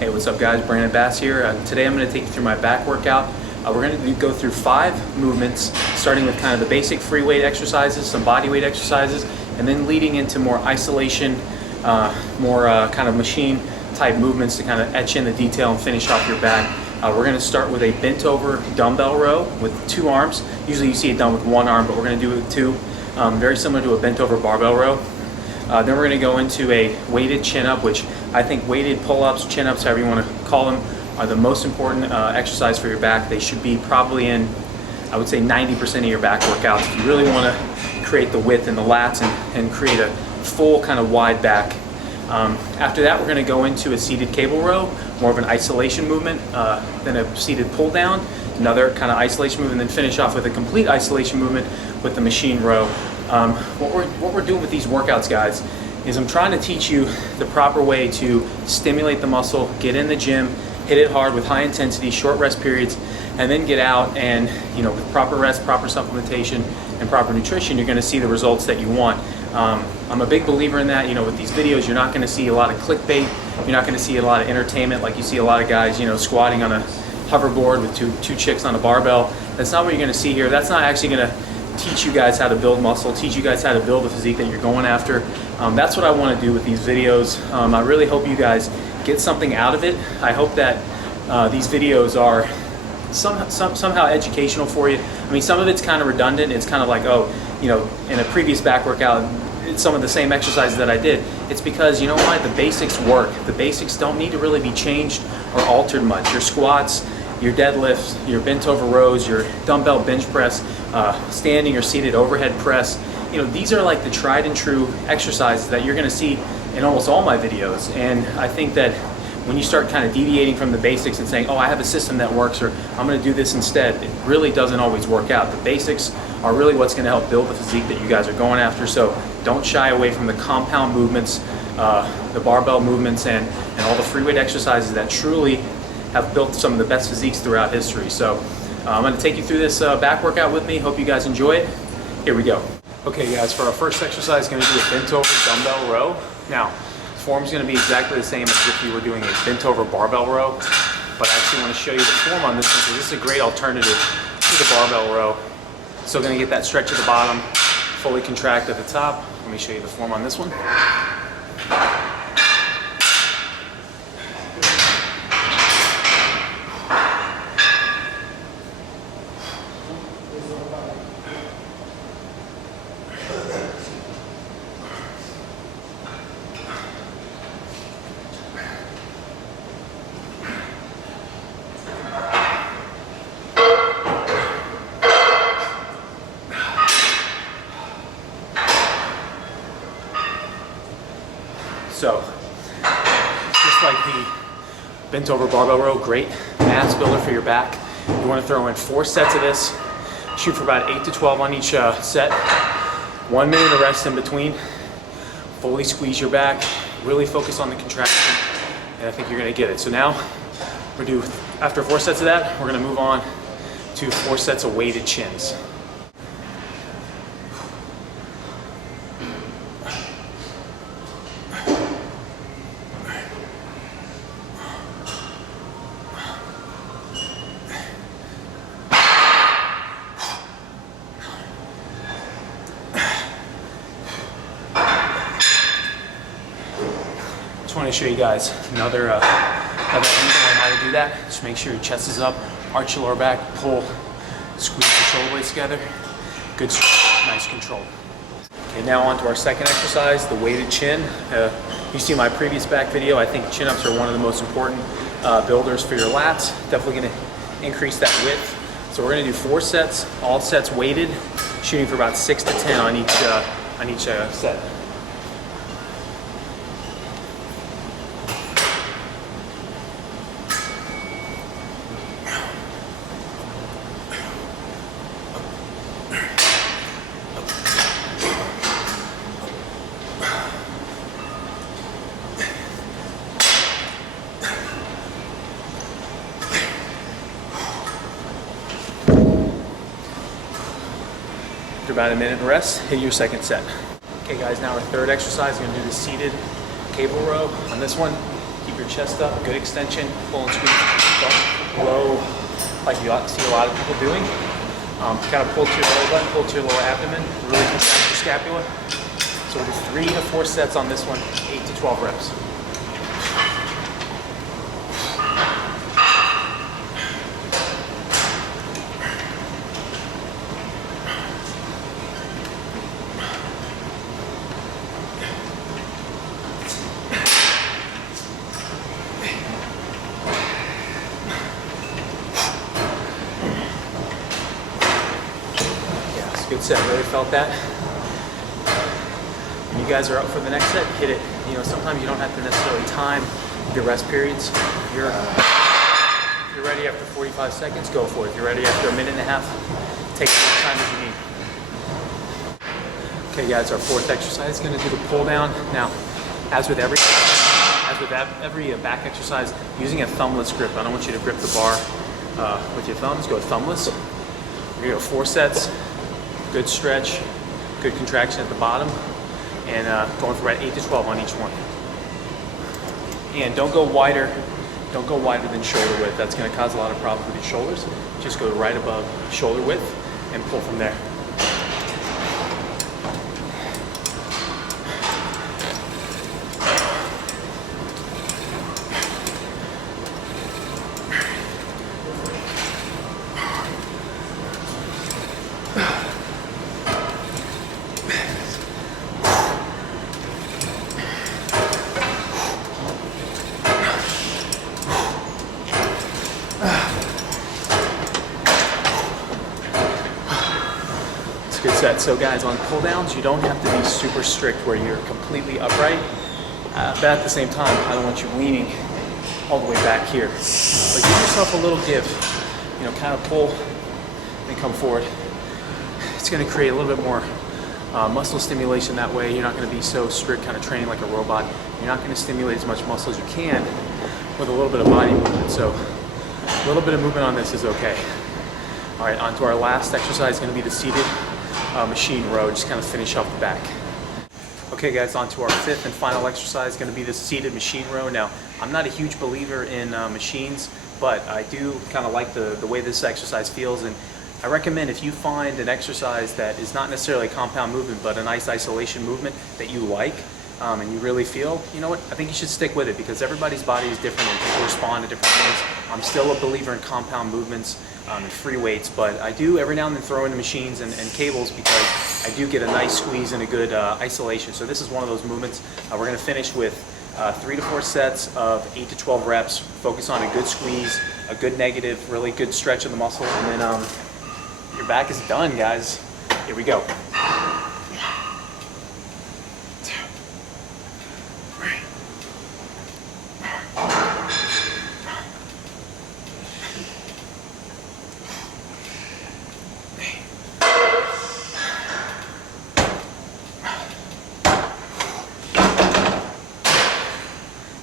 Hey, what's up guys? Brandon Bass here. Today I'm going to take you through my back workout. We're going to go through 5 movements, starting with kind of the basic free weight exercises, some body weight exercises, and then leading into more isolation, more kind of machine type movements to kind of etch in the detail and finish off your back. We're going to start with a bent over dumbbell row with 2 arms. Usually you see it done with 1 arm, but we're going to do it with 2. Very similar to a bent over barbell row. Then we're going to go into a weighted chin-up, which I think weighted pull-ups, chin-ups, however you want to call them, are the most important exercise for your back. They should be probably in, I would say, 90% of your back workouts if you really want to create the width in the lats and create a full kind of wide back. After that, we're going to go into a seated cable row, more of an isolation movement, then a seated pull-down, another kind of isolation movement, and then finish off with a complete isolation movement with the machine row. What we're doing with these workouts, guys, is I'm trying to teach you the proper way to stimulate the muscle, get in the gym, hit it hard with high intensity, short rest periods, and then get out and, with proper rest, proper supplementation, and proper nutrition, you're going to see the results that you want. I'm a big believer in that. With these videos, you're not going to see a lot of clickbait. You're not going to see a lot of entertainment like you see a lot of guys, squatting on a hoverboard with two chicks on a barbell. That's not what you're going to see here. That's not actually going to teach you guys how to build muscle, teach you guys how to build the physique that you're going after. That's what I want to do with these videos. I really hope you guys get something out of it. I hope that these videos are somehow educational for you. I mean, some of it's kind of redundant. It's kind of like, in a previous back workout, it's some of the same exercises that I did. It's because, the basics work. The basics don't need to really be changed or altered much. Your squats, your deadlifts, your bent over rows, your dumbbell bench press, standing or seated overhead press. These are like the tried and true exercises that you're going to see in almost all my videos. And I think that when you start kind of deviating from the basics and saying, oh, I have a system that works, or I'm going to do this instead, it really doesn't always work out. The basics are really what's going to help build the physique that you guys are going after. So don't shy away from the compound movements, the barbell movements, and all the free weight exercises that truly have built some of the best physiques throughout history. So I'm going to take you through this back workout with me. Hope you guys enjoy it. Here we go. Okay guys, for our first exercise, going to do a bent over dumbbell row. Now, form is going to be exactly the same as if you were doing a bent over barbell row, but I actually want to show you the form on this one because this is a great alternative to the barbell row. Still going to get that stretch at the bottom, fully contract at the top. Let me show you the form on this one. So, just like the bent over barbell row, great mass builder for your back. You want to throw in 4 sets of this, shoot for about 8 to 12 on each set, 1 minute of rest in between, fully squeeze your back, really focus on the contraction, and I think you're going to get it. So now, we're going to do, after 4 sets of that, we're going to move on to 4 sets of weighted chins. Just want to show you guys another angle on how to do that. Just make sure your chest is up, arch your lower back, pull, squeeze your shoulder blades together. Good stretch, nice control. Okay, now on to our second exercise, the weighted chin. You see my previous back video, I think chin-ups are one of the most important builders for your lats. Definitely going to increase that width. So we're going to do 4 sets, all sets weighted, shooting for about 6 to 10 on each set. After about a minute of rest, hit your second set. Okay guys, now our third exercise, we're gonna do the seated cable row. On this one, keep your chest up, good extension, pull and squeeze. Don't blow like you see a lot of people doing. Kind of pull to your belly button, pull to your lower abdomen, really contract your scapula. So we'll do 3 to 4 sets on this one, 8 to 12 reps. Good set, really felt that. When you guys are up for the next set, hit it. You know, sometimes you don't have to necessarily time your rest periods. If you're ready after 45 seconds, go for it. If you're ready after a minute and a half, take as much time as you need. Okay guys, our 4th exercise is gonna do the pull down. Now, as with every back exercise, using a thumbless grip. I don't want you to grip the bar with your thumbs, go thumbless. We're gonna go 4 sets. Good stretch, good contraction at the bottom, and going for about 8 to 12 on each one. And don't go wider than shoulder width. That's going to cause a lot of problems with your shoulders. Just go right above shoulder width and pull from there. Good set. So guys, on pull downs, you don't have to be super strict where you're completely upright, but at the same time, I don't want you leaning all the way back here. But give yourself a little give, you know, kind of pull and come forward. It's going to create a little bit more muscle stimulation that way. You're not going to be so strict, kind of training like a robot. You're not going to stimulate as much muscle as you can with a little bit of body movement. So a little bit of movement on this is okay. All right, on to our last exercise, going to be the seated machine row, just kind of finish off the back. Okay guys, on to our 5th and final exercise, going to be the seated machine row. Now, I'm not a huge believer in machines, but I do kind of like the way this exercise feels, and I recommend if you find an exercise that is not necessarily a compound movement, but a nice isolation movement that you like, and you really feel, you know what, I think you should stick with it because everybody's body is different and people respond to different things. I'm still a believer in compound movements and free weights, but I do every now and then throw in the machines and cables because I do get a nice squeeze and a good isolation. So this is one of those movements. We're going to finish with 3 to 4 sets of 8 to 12 reps. Focus on a good squeeze, a good negative, really good stretch of the muscle, and then your back is done, guys. Here we go.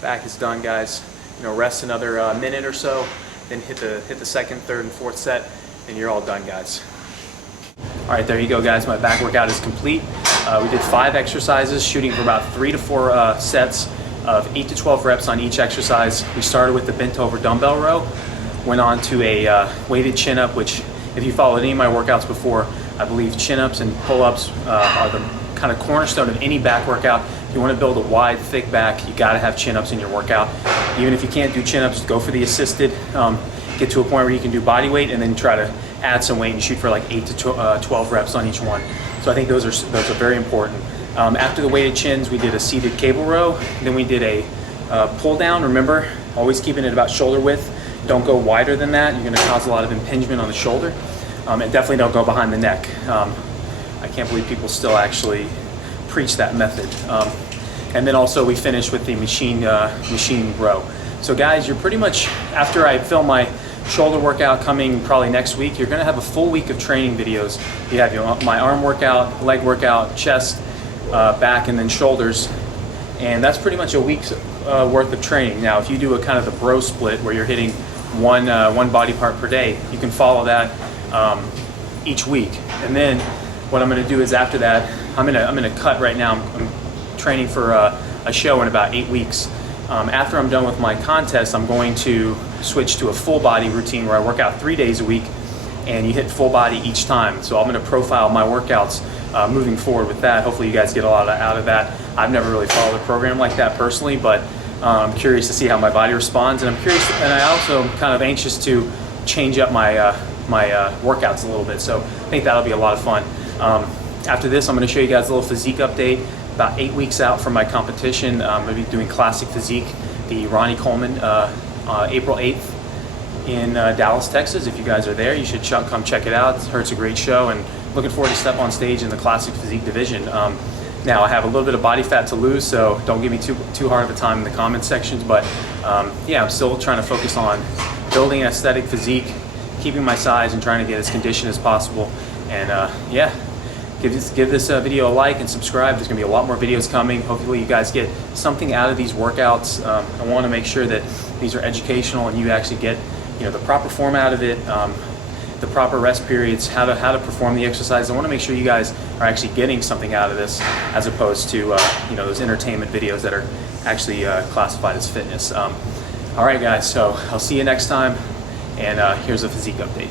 Back is done, guys. You know, rest another minute or so, then hit the 2nd, 3rd, and 4th set, and you're all done, guys. All right, there you go, guys. My back workout is complete. We did 5 exercises, shooting for about 3 to 4 sets of 8 to 12 reps on each exercise. We started with the bent over dumbbell row, went on to a weighted chin-up, which if you followed any of my workouts before, I believe chin-ups and pull-ups are the kind of cornerstone of any back workout. If you want to build a wide, thick back, you got to have chin-ups in your workout. Even if you can't do chin-ups, go for the assisted. Get to a point where you can do body weight and then try to add some weight and shoot for like 8 to 12 reps on each one. So I think those are very important. After the weighted chins, we did a seated cable row. Then we did a pull down. Remember, always keeping it about shoulder width. Don't go wider than that. You're going to cause a lot of impingement on the shoulder. And definitely don't go behind the neck. I can't believe people still actually preach that method. And then also we finished with the machine row. So guys, you're pretty much, after I film my shoulder workout coming probably next week, you're gonna have a full week of training videos. You have my arm workout, leg workout, chest, back, and then shoulders. And that's pretty much a week's worth of training. Now, if you do a kind of the bro split where you're hitting one body part per day, you can follow that each week. And then what I'm gonna do is after that, I'm gonna cut right now. I'm training for a show in about 8 weeks. After I'm done with my contest, I'm going to switch to a full body routine where I work out 3 days a week and you hit full body each time. So I'm going to profile my workouts moving forward with that. Hopefully you guys get a lot out of that. I've never really followed a program like that personally, but I'm curious to see how my body responds, and I'm curious, and I also am kind of anxious to change up my workouts a little bit. So I think that'll be a lot of fun. After this, I'm going to show you guys a little physique update. About 8 weeks out from my competition, I'm going to be doing Classic Physique, the Ronnie Coleman, April 8th in Dallas, Texas. If you guys are there, you should come check it out. It's a great show, and looking forward to step on stage in the Classic Physique division. Now I have a little bit of body fat to lose, so don't give me too hard of a time in the comment sections, but yeah, I'm still trying to focus on building an aesthetic physique, keeping my size, and trying to get as conditioned as possible. And yeah, give this video a like and subscribe. There's gonna be a lot more videos coming. Hopefully you guys get something out of these workouts. I want to make sure that these are educational and you actually get the proper form out of it, the proper rest periods, how to perform the exercise. I want to make sure you guys are actually getting something out of this, as opposed to those entertainment videos that are actually classified as fitness. All right, guys. So I'll see you next time, and here's a physique update.